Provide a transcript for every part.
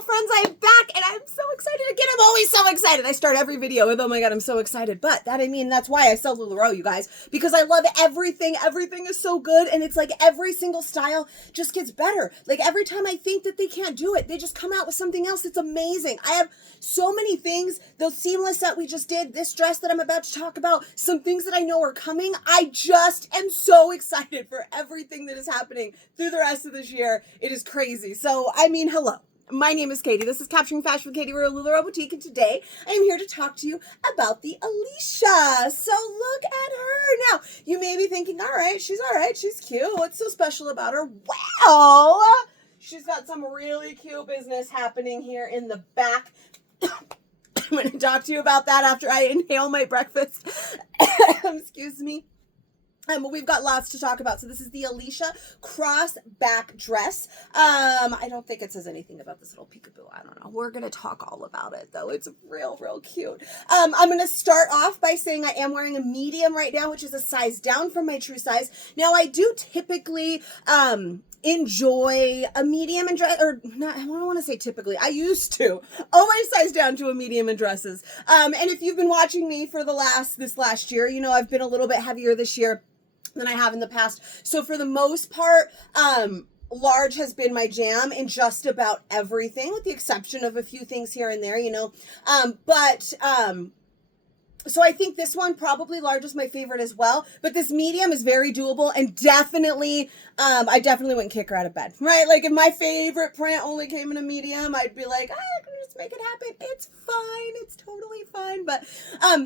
girlfriends, I'm back and I'm so excited again. I'm always so excited. I start every video with, oh my God, I'm so excited. But that's why I sell LuLaRoe, you guys, because I love everything. Everything is so good. And it's like every single style just gets better. Like every time I think that they can't do it, they just come out with something else. It's amazing. I have so many things, those seamless that we just did, this dress that I'm about to talk about, some things that I know are coming. I just am so excited for everything that is happening through the rest of this year. It is crazy. So, I mean, hello. My name is Katie. This is Capturing Fashion with Katie. We're a LuLaRoe boutique, and today I am here to talk to you about the Alicia. So look at her. Now, you may be thinking, all right, she's cute. What's so special about her? Well, she's got some really cute business happening here in the back. I'm going to talk to you about that after I inhale my breakfast. Excuse me. We've got lots to talk about. So this is the Alicia Cross Back Dress. I don't think it says anything about this little peekaboo. I don't know. We're going to talk all about it, though. It's real cute. I'm going to start off by saying I am wearing a medium right now, which is a size down from my true size. Now, I do typically enjoy a medium in dress, or not, I don't want to say typically. I used to always size down to a medium in dresses. And if you've been watching me for this last year, you know I've been a little bit heavier this year than I have in the past. So for the most part, large has been my jam in just about everything, with the exception of a few things here and there, you know. So I think this one, probably large, is my favorite as well. But this medium is very doable, and definitely, I definitely wouldn't kick her out of bed, right? Like if my favorite print only came in a medium, I'd be like, I can just make it happen. It's fine. It's totally fine. But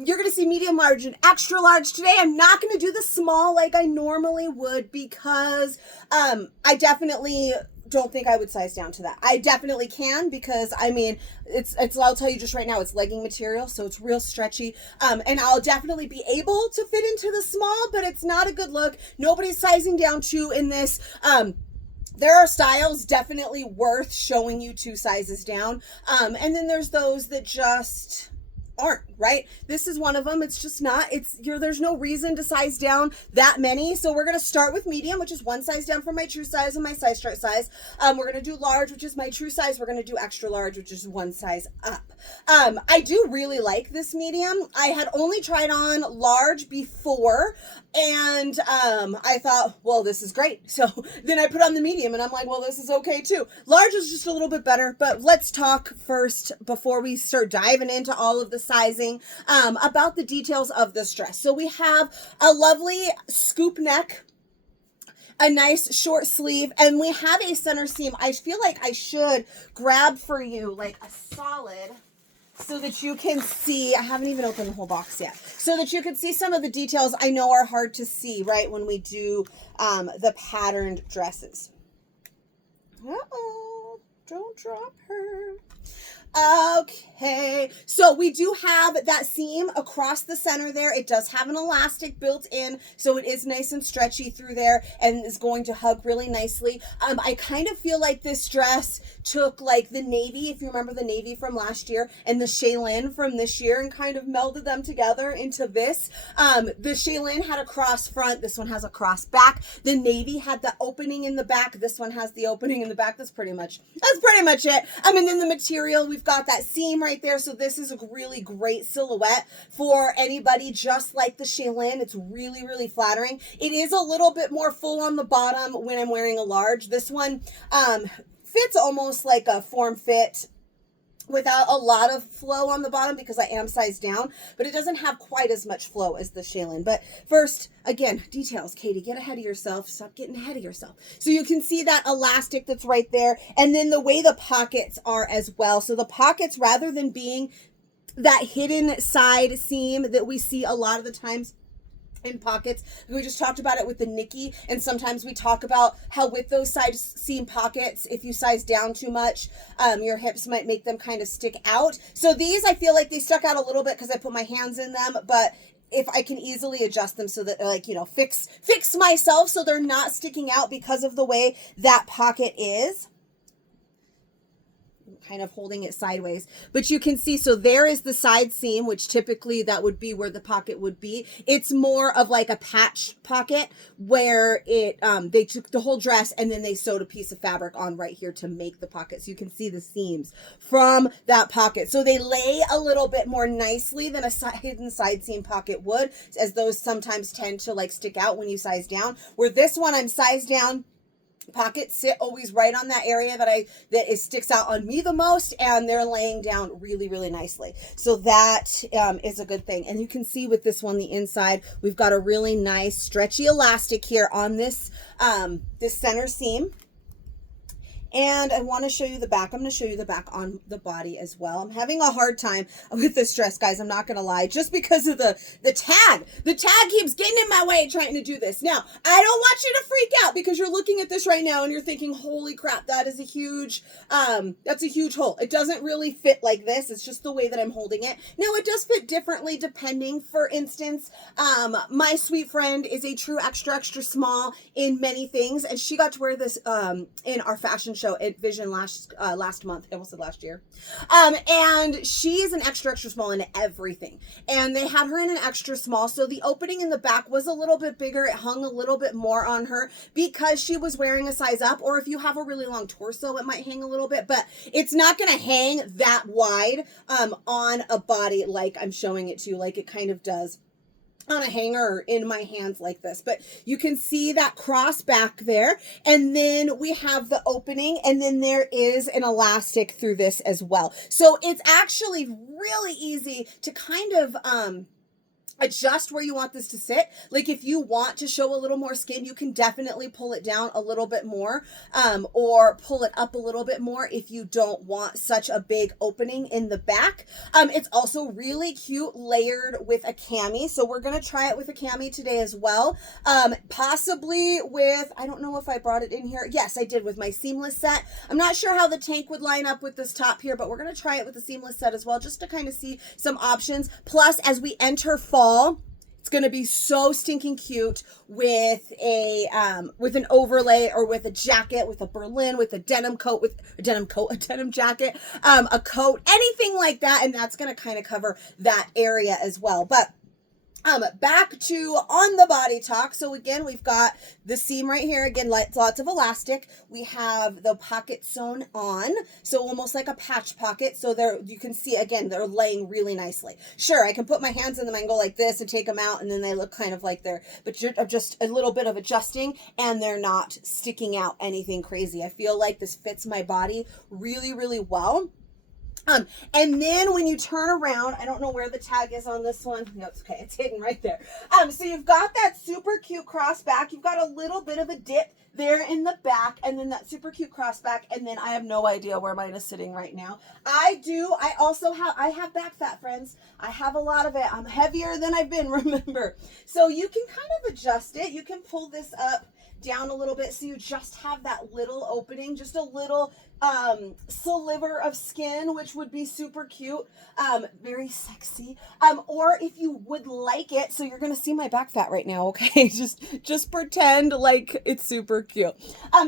you're going to see medium, large, and extra large today. I'm not going to do the small like I normally would, because I definitely don't think I would size down to that. I definitely can, because I mean, it's I'll tell you just right now, it's legging material, so it's real stretchy. And I'll definitely be able to fit into the small, but it's not a good look. Nobody's sizing down to in this. There are styles definitely worth showing you 2 sizes down. And then there's those that just aren't, right? This is one of them. It's just not, there's no reason to size down that many. So we're going to start with medium, which is 1 size down from my true size and my size chart size. We're going to do large, which is my true size. We're going to do extra large, which is 1 size up. I do really like this medium. I had only tried on large before, and I thought, well, this is great. So then I put on the medium and I'm like, well, this is okay too. Large is just a little bit better, but let's talk first, before we start diving into all of the sizing, about the details of this dress. So we have a lovely scoop neck, a nice short sleeve, and we have a center seam. I feel like I should grab for you like a solid, so that you can see. I haven't even opened the whole box yet, so that you can see some of the details I know are hard to see, right, when we do the patterned dresses. Uh-oh, don't drop her. Okay, so we do have that seam across the center there. It does have an elastic built in, so it is nice and stretchy through there and is going to hug really nicely. I kind of feel like this dress took like the navy, if you remember the navy from last year, and the Shaylin from this year, and kind of melded them together into this. The Shaylin had a cross front. This one has a cross back. The navy had the opening in the back. This one has the opening in the back. That's pretty much it. And then the material, we've got that seam right there. So this is a really great silhouette for anybody, just like the Shaylin. It's really flattering. It is a little bit more full on the bottom when I'm wearing a large. This one fits almost like a form fit, without a lot of flow on the bottom, because I am sized down, but it doesn't have quite as much flow as the Shaylin. But first, again, details. Katie, get ahead of yourself. Stop getting ahead of yourself. So you can see that elastic that's right there, and then the way the pockets are as well. So the pockets, rather than being that hidden side seam that we see a lot of the times in pockets, we just talked about it with the Nikki, and sometimes we talk about how with those side seam pockets, if you size down too much, your hips might make them kind of stick out. So these, I feel like they stuck out a little bit because I put my hands in them, but if I can easily adjust them so that, like, you know, fix myself so they're not sticking out because of the way that pocket is. kind of holding it sideways. But you can see, so there is the side seam, which typically that would be where the pocket would be. It's more of like a patch pocket where it they took the whole dress and then they sewed a piece of fabric on right here to make the pocket. So you can see the seams from that pocket. So they lay a little bit more nicely than a hidden side seam pocket would, as those sometimes tend to like stick out when you size down. Where this one, I'm sized down, pockets sit always right on that area that it sticks out on me the most, and they're laying down really, really nicely. So that is a good thing. And you can see with this one, the inside, we've got a really nice stretchy elastic here on this this center seam. And I want to show you the back. I'm going to show you the back on the body as well. I'm having a hard time with this dress, guys. I'm not going to lie, just because of the tag. The tag keeps getting in my way trying to do this. Now, I don't want you to freak out, because you're looking at this right now and you're thinking, holy crap, that is a huge, that's a huge hole. It doesn't really fit like this. It's just the way that I'm holding it. Now, it does fit differently depending. For instance, my sweet friend is a true extra, extra small in many things, and she got to wear this in our fashion show at Vision last month. I almost said last year. And she's an extra, extra small in everything. And they had her in an extra small. So the opening in the back was a little bit bigger. It hung a little bit more on her because she was wearing a size up. Or if you have a really long torso, it might hang a little bit, but it's not going to hang that wide on a body like I'm showing it to you, like it kind of does on a hanger or in my hands like this. But you can see that cross back there, and then we have the opening, and then there is an elastic through this as well. So it's actually really easy to kind of adjust where you want this to sit. Like if you want to show a little more skin, you can definitely pull it down a little bit more, or pull it up a little bit more if you don't want such a big opening in the back. It's also really cute layered with a cami. So we're going to try it with a cami today as well. Possibly with, I don't know if I brought it in here. Yes, I did, with my seamless set. I'm not sure how the tank would line up with this top here, but we're going to try it with the seamless set as well, just to kind of see some options. Plus, as we enter fall, it's going to be so stinking cute with an overlay, or with a jacket, with a Berlin, with a denim coat, a denim jacket, a coat, anything like that. And that's going to kind of cover that area as well. But back to on the body talk. So again, we've got the seam right here. Again, lots of elastic. We have the pocket sewn on, so almost like a patch pocket. So there, you can see again, they're laying really nicely. Sure, I can put my hands in them and go like this and take them out, and then they look kind of like they're, but you're just a little bit of adjusting, and they're not sticking out anything crazy. I feel like this fits my body really, really well. And then when you turn around, I don't know where the tag is on this one. No, it's okay. It's hidden right there. So you've got that super cute cross back. You've got a little bit of a dip there in the back, and then that super cute cross back. And then I have no idea where mine is sitting right now. I have back fat, friends. I have a lot of it. I'm heavier than I've been, remember. So you can kind of adjust it. You can pull this up, down a little bit, so you just have that little opening, just a little sliver of skin, which would be super cute, very sexy. Or if you would like it, so you're gonna see my back fat right now, okay? just pretend like it's super cute.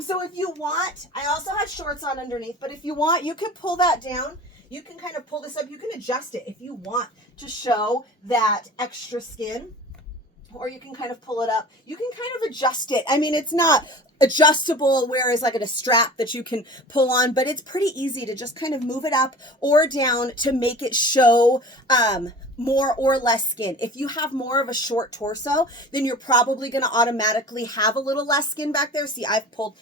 So if you want, I also have shorts on underneath, but if you want, you can pull that down. You can kind of pull this up. You can adjust it if you want to show that extra skin, or you can kind of pull it up. You can kind of adjust it. I mean, it's not adjustable whereas like a strap that you can pull on, but it's pretty easy to just kind of move it up or down to make it show more or less skin. If you have more of a short torso, then you're probably going to automatically have a little less skin back there. See, I've pulled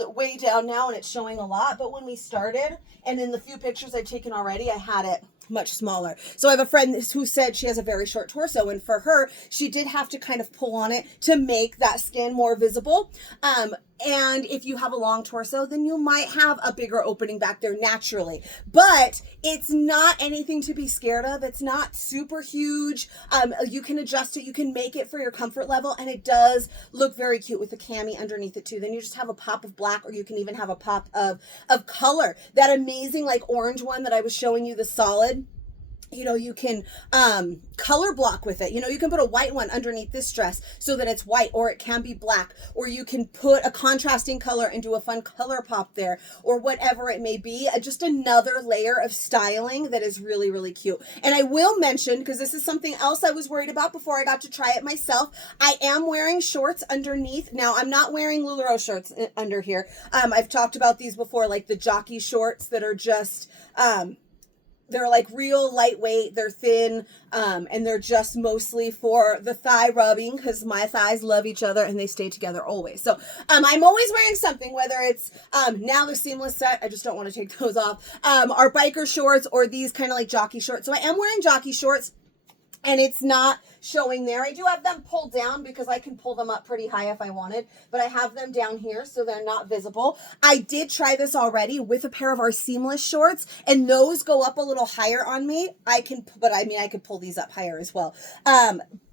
it way down now and it's showing a lot, but when we started and in the few pictures I've taken already, I had it much smaller. So I have a friend who said she has a very short torso, and for her, she did have to kind of pull on it to make that skin more visible. And if you have a long torso, then you might have a bigger opening back there naturally. But it's not anything to be scared of. It's not super huge. You can adjust it. You can make it for your comfort level. And it does look very cute with the cami underneath it too. Then you just have a pop of black, or you can even have a pop of color. That amazing like orange one that I was showing you, the solid. you know, you can color block with it. You know, you can put a white one underneath this dress so that it's white, or it can be black, or you can put a contrasting color and do a fun color pop there, or whatever it may be. Just another layer of styling that is really, really cute. And I will mention, because this is something else I was worried about before I got to try it myself, I am wearing shorts underneath. Now, I'm not wearing LuLaRoe shorts under here. I've talked about these before, like the jockey shorts that are just... they're like real lightweight, they're thin, and they're just mostly for the thigh rubbing, because my thighs love each other and they stay together always. So I'm always wearing something, whether it's now the seamless set, I just don't want to take those off, our biker shorts, or these kind of like jockey shorts. So I am wearing jockey shorts, and it's not showing there. I do have them pulled down because I can pull them up pretty high if I wanted, but I have them down here so they're not visible. I did try this already with a pair of our seamless shorts, and those go up a little higher on me. I could pull these up higher as well.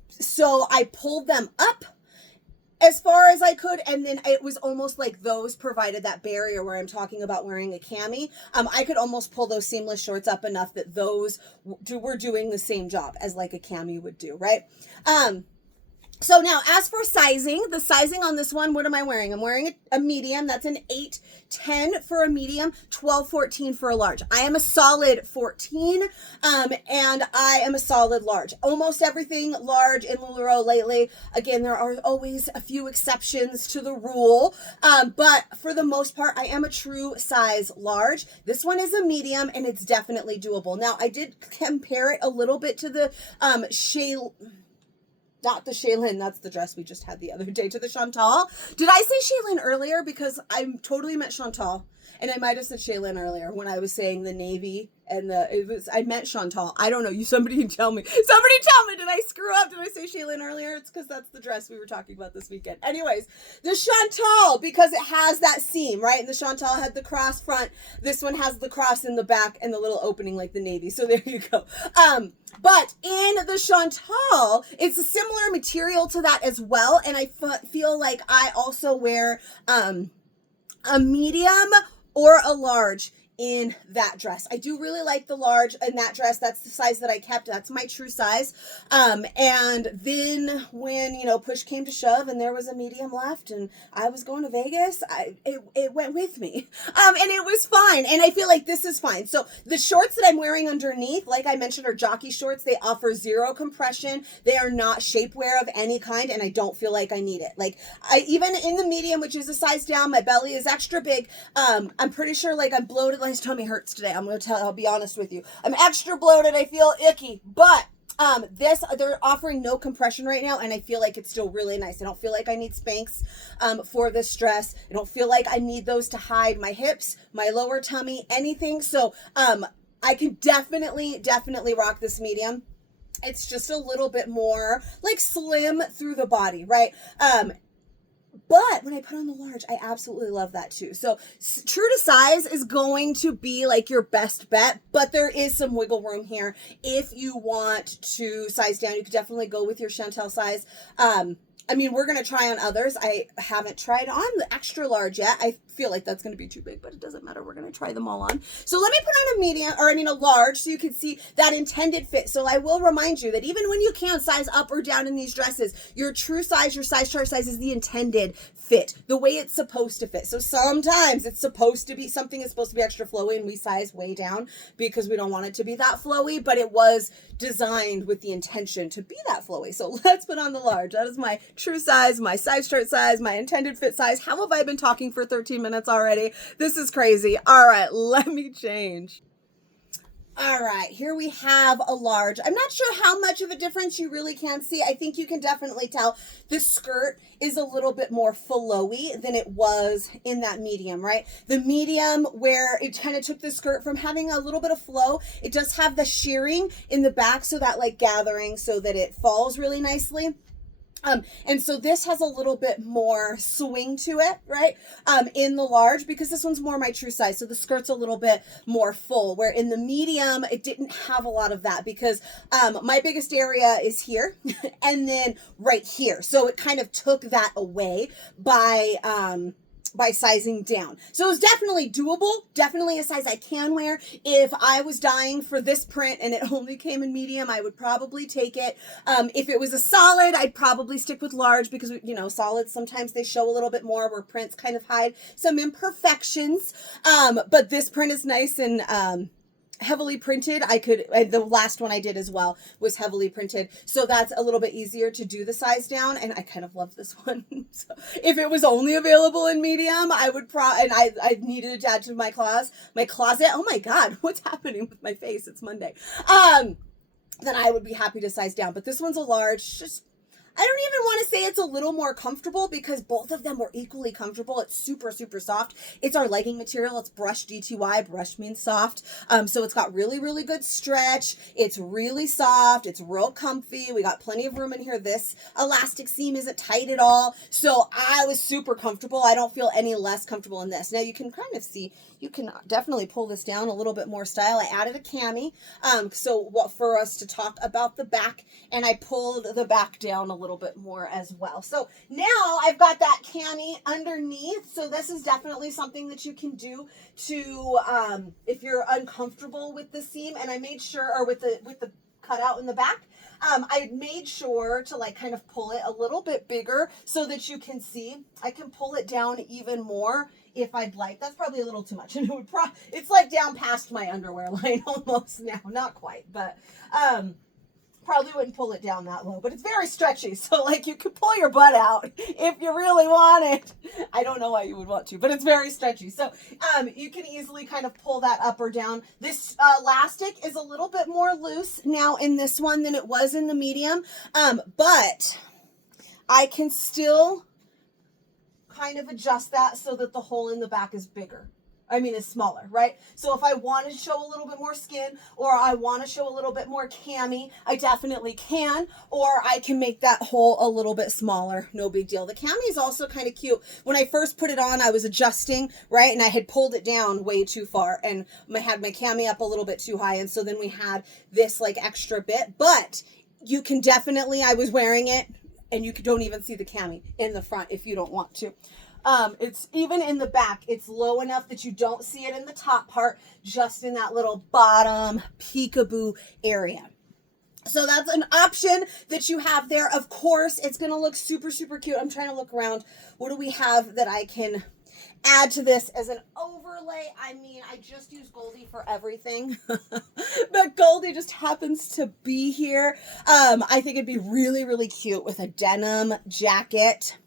So I pulled them up as far as I could, and then it was almost like those provided that barrier where I'm talking about wearing a cami. I could almost pull those seamless shorts up enough that those were doing the same job as like a cami would do, right? So now, as for sizing, the sizing on this one, what am I wearing? I'm wearing a medium. That's an 8-10 for a medium, 12-14 for a large. I am a solid 14, and I am a solid large. Almost everything large in LuLaRoe lately. Again, there are always a few exceptions to the rule, but for the most part, I am a true size large. This one is a medium, and it's definitely doable. Now, I did compare it a little bit to the not the Shaylin, that's the dress we just had the other day, to the Chantale. Did I say Shaylin earlier? Because I totally meant Chantale. And I might have said Shaylin earlier when I was saying the navy and I meant Chantale. I don't know. Somebody can tell me. Somebody tell me, did I screw up? Did I say Shaylin earlier? It's because that's the dress we were talking about this weekend. Anyways, the Chantale, because it has that seam, right? And the Chantale had the cross front. This one has the cross in the back and the little opening like the navy. So there you go. But in the Chantale, it's a similar material to that as well. And I feel like I also wear a medium or a large in that dress. I do really like the large in that dress. That's the size that I kept. That's my true size. And then when, you know, push came to shove and there was a medium left and I was going to Vegas, it went with me. And it was fine. And I feel like this is fine. So the shorts that I'm wearing underneath, like I mentioned, are jockey shorts. They offer zero compression. They are not shapewear of any kind. And I don't feel like I need it. Like even in the medium, which is a size down, my belly is extra big. I'm pretty sure like I'm bloated. My tummy hurts today. I'll be honest with you. I'm extra bloated. I feel icky, but they're offering no compression right now, and I feel like it's still really nice. I don't feel like I need Spanx for this dress. I don't feel like I need those to hide my hips, my lower tummy, anything. So I can definitely rock this medium. It's just a little bit more like slim through the body, right? But when I put on the large, I absolutely love that too. So true to size is going to be like your best bet, but there is some wiggle room here. If you want to size down, you could definitely go with your Chantale size. I mean, we're going to try on others. I haven't tried on the extra large yet. I feel like that's going to be too big, but it doesn't matter. We're going to try them all on. So let me put on a large so you can see that intended fit. So I will remind you that even when you can size up or down in these dresses, your true size, your size chart size is the intended fit, the way it's supposed to fit. So sometimes it's supposed to be, something is supposed to be extra flowy and we size way down because we don't want it to be that flowy, but it was designed with the intention to be that flowy. So let's put on the large. That is my true size, my size chart size, my intended fit size. How have I been talking for 13 minutes already? This is crazy. All right, let me change. All right, here we have a large. I'm not sure how much of a difference you really can see. I think you can definitely tell the skirt is a little bit more flowy than it was in that medium, right? The medium where it kind of took the skirt from having a little bit of flow. It does have the shirring in the back, so that like gathering so that it falls really nicely. And so this has a little bit more swing to it, right? In the large, because this one's more my true size. So the skirt's a little bit more full, where in the medium, it didn't have a lot of that because, my biggest area is here and then right here. So it kind of took that away by, by sizing down. So it's definitely doable, definitely a size I can wear. If I was dying for this print and it only came in medium, I would probably take it. If it was a solid, I'd probably stick with large because, you know, solids, sometimes they show a little bit more where prints kind of hide some imperfections. But this print is nice and, heavily printed. The last one I did as well was heavily printed. So that's a little bit easier to do the size down. And I kind of love this one. So if it was only available in medium, I would and I needed to add to my closet. Oh my God, what's happening with my face? It's Monday. Then I would be happy to size down. But this one's a large, just, I don't even want to say it's a little more comfortable because both of them were equally comfortable. It's super, super soft. It's our legging material. It's brushed DTY. Brush means soft. So it's got really, really good stretch. It's really soft. It's real comfy. We got plenty of room in here. This elastic seam isn't tight at all. So I was super comfortable. I don't feel any less comfortable in this. Now you can kind of see, you can definitely pull this down a little bit more style. I added a cami. So what for us to talk about the back, and I pulled the back down a little bit more as well. So now I've got that cami underneath. So this is definitely something that you can do to, if you're uncomfortable with the seam. And I made sure, or with the cutout in the back, I made sure to like kind of pull it a little bit bigger so that you can see. I can pull it down even more if I'd like. That's probably a little too much, and it would it's like down past my underwear line almost now. Not quite, but probably wouldn't pull it down that low, but it's very stretchy. So like you could pull your butt out if you really want it. I don't know why you would want to, but it's very stretchy. So you can easily kind of pull that up or down. This elastic is a little bit more loose now in this one than it was in the medium. But I can still kind of adjust that so that the hole in the back is bigger. Is smaller, right? So if I want to show a little bit more skin, or I want to show a little bit more cami, I definitely can, or I can make that hole a little bit smaller. No big deal. The cami is also kind of cute. When I first put it on, I was adjusting, right? And I had pulled it down way too far and I had my cami up a little bit too high. And so then we had this like extra bit, but you can definitely, I was wearing it and you don't even see the cami in the front if you don't want to. It's even in the back, it's low enough that you don't see it in the top part, just in that little bottom peekaboo area. So that's an option that you have there. Of course, it's going to look super, super cute. I'm trying to look around. What do we have that I can add to this as an overlay? I just use Goldie for everything, but Goldie just happens to be here. I think it'd be really, really cute with a denim jacket.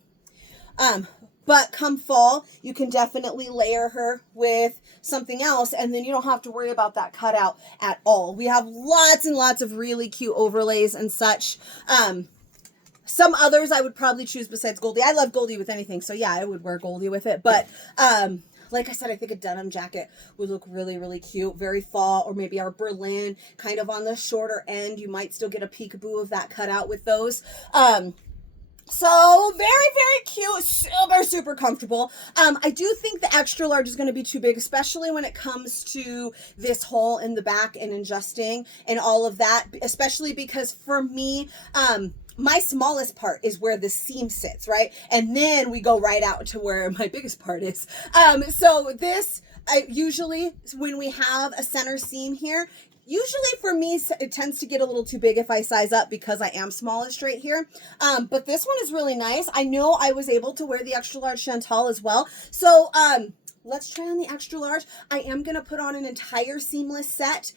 But come fall, you can definitely layer her with something else, and then you don't have to worry about that cutout at all. We have lots and lots of really cute overlays and such. Some others I would probably choose besides Goldie. I love Goldie with anything, so yeah, I would wear Goldie with it. But like I said, I think a denim jacket would look really, really cute. Very fall, or maybe our Berlin, kind of on the shorter end. You might still get a peekaboo of that cutout with those. So very, very cute, super, super comfortable. I do think the extra large is going to be too big, especially when it comes to this hole in the back and adjusting and all of that, especially because for me, my smallest part is where the seam sits, right? And then we go right out to where my biggest part is. So this, usually when we have a center seam here, usually for me, it tends to get a little too big if I size up because I am smallest right here. But this one is really nice. I know I was able to wear the extra large Chantale as well. So let's try on the extra large. I am going to put on an entire seamless set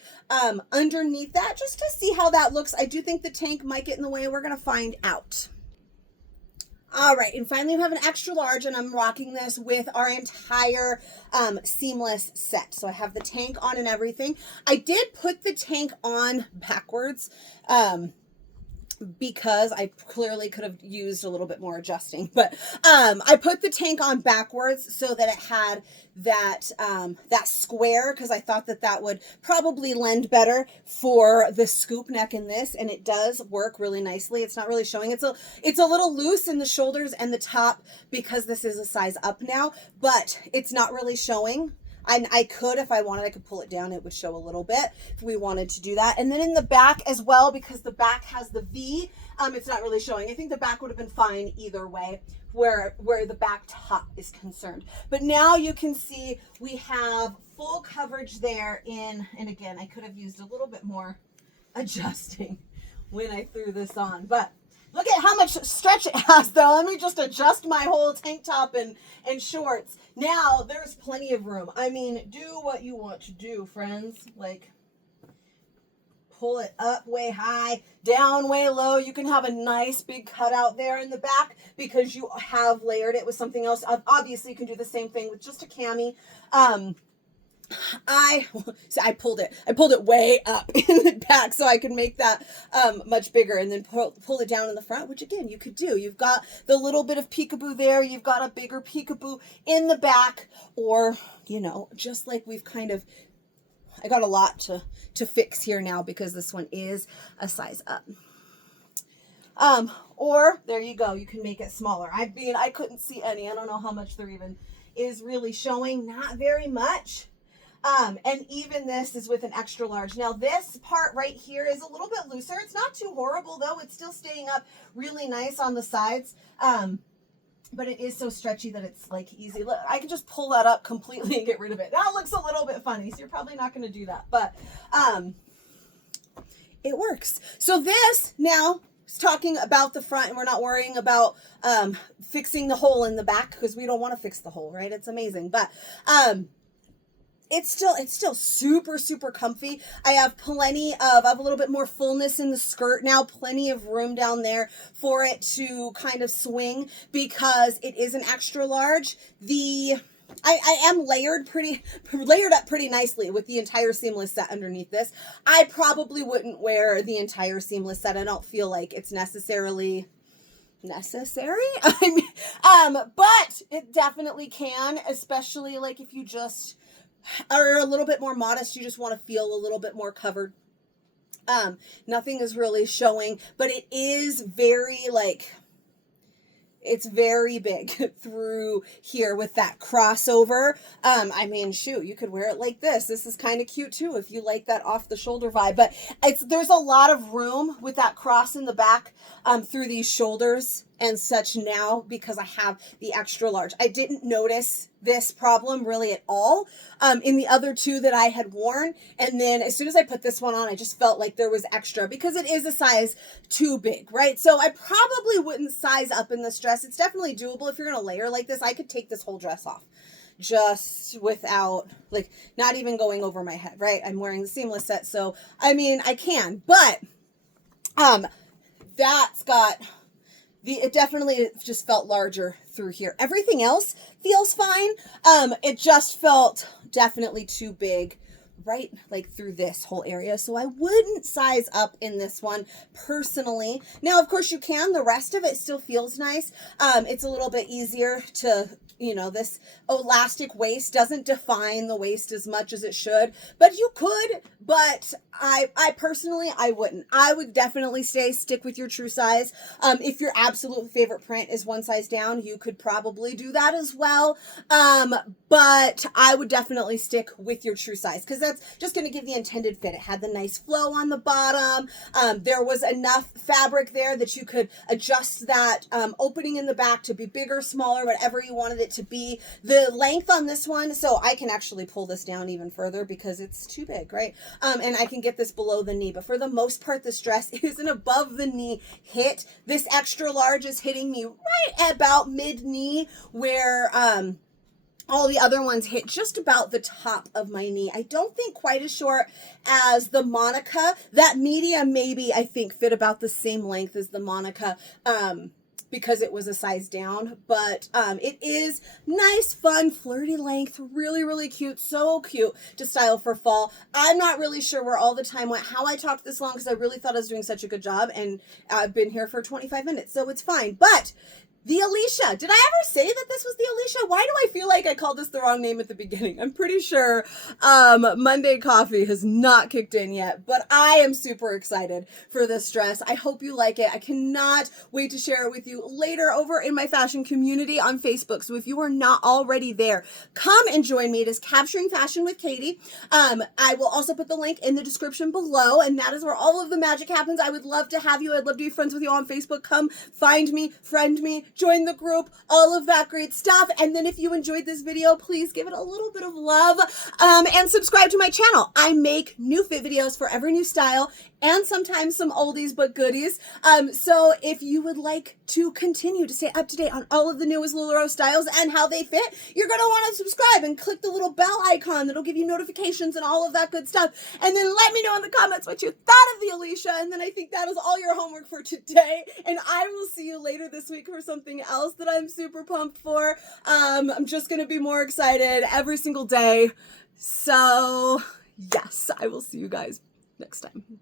underneath that just to see how that looks. I do think the tank might get in the way. We're going to find out. All right, and finally we have an extra large, and I'm rocking this with our entire seamless set. So I have the tank on and everything. I did put the tank on backwards because I clearly could have used a little bit more adjusting, but I put the tank on backwards so that it had that that square, because I thought that that would probably lend better for the scoop neck in this, and it does work really nicely. It's not really showing. It's a little loose in the shoulders and the top because this is a size up now, but it's not really showing. I could, if I wanted, I could pull it down. It would show a little bit if we wanted to do that. And then in the back as well, because the back has the V, it's not really showing. I think the back would have been fine either way, where the back top is concerned. But now you can see we have full coverage there and again, I could have used a little bit more adjusting when I threw this on, but look at how much stretch it has though. Let me just adjust my whole tank top and shorts. Now there's plenty of room. I mean, do what you want to do, friends. Like, pull it up way high, down way low. You can have a nice big cutout there in the back because you have layered it with something else. Obviously, you can do the same thing with just a cami. I pulled it way up in the back so I could make that much bigger, and then pull it down in the front, which again you could do. You've got the little bit of peekaboo there, you've got a bigger peekaboo in the back, or you know, just like we've kind of, I got a lot to fix here now because this one is a size up. Or there you go, you can make it smaller. I couldn't see any. I don't know how much there even is really showing. Not very much. And even this is with an extra large. Now this part right here is a little bit looser. It's not too horrible though. It's still staying up really nice on the sides. But it is so stretchy that it's like easy. Look, I can just pull that up completely and get rid of it. That looks a little bit funny, so you're probably not going to do that, but it works. So this now is talking about the front, and we're not worrying about fixing the hole in the back because we don't want to fix the hole, right? It's amazing, but it's still super, super comfy. I have a little bit more fullness in the skirt now, plenty of room down there for it to kind of swing because it is an extra large. I am layered up pretty nicely with the entire seamless set underneath this. I probably wouldn't wear the entire seamless set. I don't feel like it's necessary. I mean, but it definitely can, especially like if you just are a little bit more modest, you just want to feel a little bit more covered. Nothing is really showing, but it is very like, it's very big through here with that crossover. I mean, shoot, you could wear it like this. This is kind of cute too if you like that off the shoulder vibe, but there's a lot of room with that cross in the back through these shoulders and such now because I have the extra large. I didn't notice this problem really at all in the other two that I had worn, and then as soon as I put this one on, I just felt like there was extra because it is a size too big, right? So I probably wouldn't size up in this dress. It's definitely doable if you're gonna layer like this. I could take this whole dress off just without, like, not even going over my head, right? I'm wearing the seamless set, so I mean I can, but that's got it definitely just felt larger through here. Everything else feels fine. It just felt definitely too big right like through this whole area. So I wouldn't size up in this one personally. Now, of course you can. The rest of it still feels nice. It's a little bit easier to, you know, this elastic waist doesn't define the waist as much as it should, but you could, but I personally, I wouldn't. I would definitely stick with your true size. If your absolute favorite print is one size down, you could probably do that as well. But I would definitely stick with your true size because that's just going to give the intended fit. It had the nice flow on the bottom. There was enough fabric there that you could adjust that opening in the back to be bigger, smaller, whatever you wanted it to be. The length on this one, so I can actually pull this down even further because it's too big, right? And I can get this below the knee, but for the most part, this dress is an above the knee hit. This extra large is hitting me right about mid knee where, all the other ones hit just about the top of my knee. I don't think quite as short as the Monica. That medium maybe I think fit about the same length as the Monica because it was a size down. But it is nice, fun, flirty length. Really, really cute. So cute to style for fall. I'm not really sure where all the time went, how I talked this long because I really thought I was doing such a good job. And I've been here for 25 minutes, so it's fine. But the Alicia. Did I ever say that this was the Alicia? Why do I feel like I called this the wrong name at the beginning? I'm pretty sure Monday Coffee has not kicked in yet, but I am super excited for this dress. I hope you like it. I cannot wait to share it with you later over in my fashion community on Facebook. So if you are not already there, come and join me. It is Capturing Fashion with Katie. I will also put the link in the description below, and that is where all of the magic happens. I would love to have you. I'd love to be friends with you on Facebook. Come find me, friend me, join the group, all of that great stuff. And then if you enjoyed this video, please give it a little bit of love and subscribe to my channel. I make new fit videos for every new style and sometimes some oldies but goodies. So if you would like to continue to stay up to date on all of the newest LuLaRoe styles and how they fit, you're going to want to subscribe and click the little bell icon that'll give you notifications and all of that good stuff. And then let me know in the comments what you thought of the Alicia. And then I think that is all your homework for today. And I will see you later this week for something else that I'm super pumped for. I'm just going to be more excited every single day. So yes, I will see you guys next time.